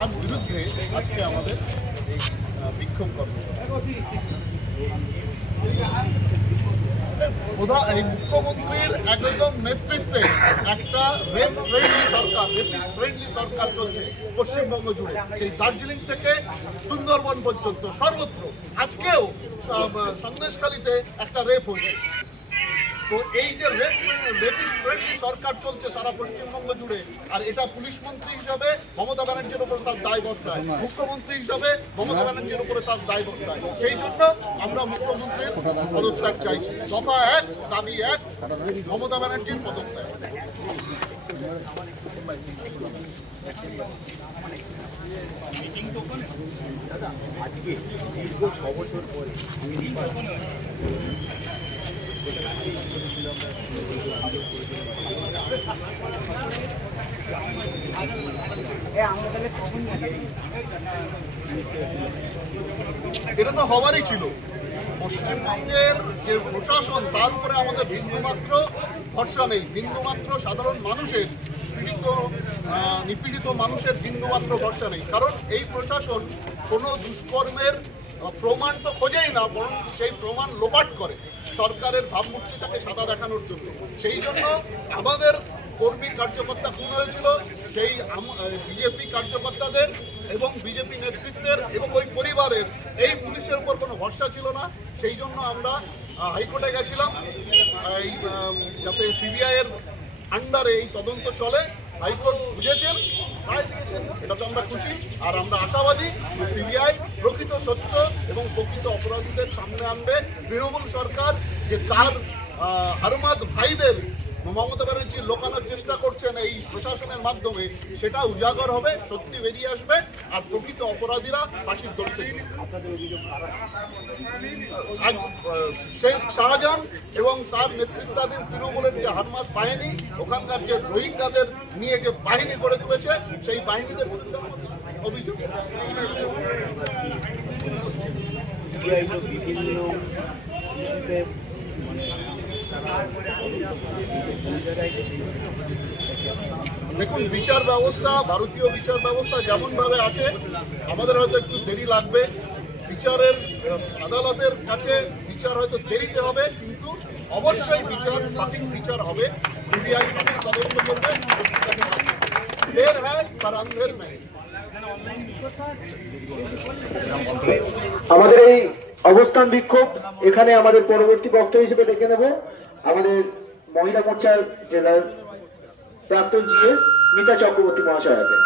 তার বিরুদ্ধে আজকে আমাদের এই বিক্ষোভ কর্মসূচি। এই মুখ্যমন্ত্রীর একদম নেতৃত্বে একটা রেপ ফ্রেন্ডলি সরকার, রেপিস্ট ফ্রেন্ডলি সরকার চলছে পশ্চিমবঙ্গ জুড়ে, সেই দার্জিলিং থেকে সুন্দরবন পর্যন্ত সর্বত্র। আজকেও সন্দেশখালীতে একটা রেপ হয়েছে। তো এই যে রেপিস্ট ফ্রেন্ডলি সরকার চলছে সারা পশ্চিমবঙ্গ জুড়ে, আর এটা পুলিশ মন্ত্রী হিসাবে মমতা ব্যানার্জির উপরে তার দায় বর্তায়, মুখ্যমন্ত্রী হিসাবে মমতা ব্যানার্জির উপরে তার দায় বর্তায়। সেই জন্য আমরা মুখ্যমন্ত্রীর পদত্যাগ চাইছি। দফা 1, দাবি 1, মমতা ব্যানার্জির পদত্যাগ। আজকে দীর্ঘ 6 বছর পরে এটা তো হওয়ারই ছিল। পশ্চিমবঙ্গের যে প্রশাসন, তার উপরে আমাদের বিন্দুমাত্র ভরসা নেই। বিন্দুমাত্র সাধারণ মানুষের নিপীড়িত মানুষের বিন্দুমাত্র ভরসা নেই। কারণ এই প্রশাসন কোনো দুষ্কর্মের প্রমাণ তো খোঁজেই না, বরং সেই প্রমাণ লোপাট করে সরকারের ভাবমূর্তিটাকে সাদা দেখানোর জন্য। সেই জন্য আমাদের কর্মী কার্যকর্তা খুন হয়েছিল, সেই বিজেপি কার্যকর্তাদের এবং বিজেপি নেতৃত্বের এবং ওই পরিবারের এই পুলিশের উপর কোনো ভরসা ছিল না। সেই জন্য আমরা হাইকোর্টে গেছিলাম, এই যাতে সিবিআইয়ের আন্ডারে এই তদন্ত চলে। হাইকোর্ট বুঝেছেন, রায় দিয়েছেন, এটাতে আমরা খুশি। আর আমরা আশাবাদী যে সিবিআই প্রকৃত সত্য এবং প্রকৃত অপরাধীদের সামনে আনবে। তৃণমূল সরকার যে কার হারমাদ ভাইদের মমতা ব্যানার্জি লোকানোর চেষ্টা করছেন এই প্রশাসনের মাধ্যমে, সেটা উজাগর হবে, সত্যি বেরিয়ে আসবে, আর প্রকৃত অপরাধীরা ফাঁসির দড়িতে ঝুলবে। শেখ শাহজাহান এবং তার নেতৃত্বাধীন তৃণমূলের যে হারমাদ বাহিনী, ওখানকার যে রোহিঙ্গাদের নিয়ে যে বাহিনী গড়ে তুলেছে, সেই বাহিনীদের বিরুদ্ধে অভিযোগ। বিভিন্ন ইস্যুতে দেখুন, বিচার ব্যবস্থা, ভারতীয় বিচার ব্যবস্থা যেমনভাবে আছে, আমাদের হয়তো একটু দেরি লাগবে। বিচারের আদালতের কাছে বিচার হয়তো দেরিতে হবে, কিন্তু অবশ্যই বিচার, সঠিক বিচার হবে। সিবিআই সঠিক তদন্ত করবে। ঢের হ্যাঁ আর আন্ধের নেই। আমাদের এই অবস্থান বিক্ষোভ এখানে আমাদের পরবর্তী বক্তব্য হিসেবে ডেকে নেব আমাদের মহিলা মোর্চার জেলার প্রাক্তন জিএস মিতা চক্রবর্তী মহাশয়কে।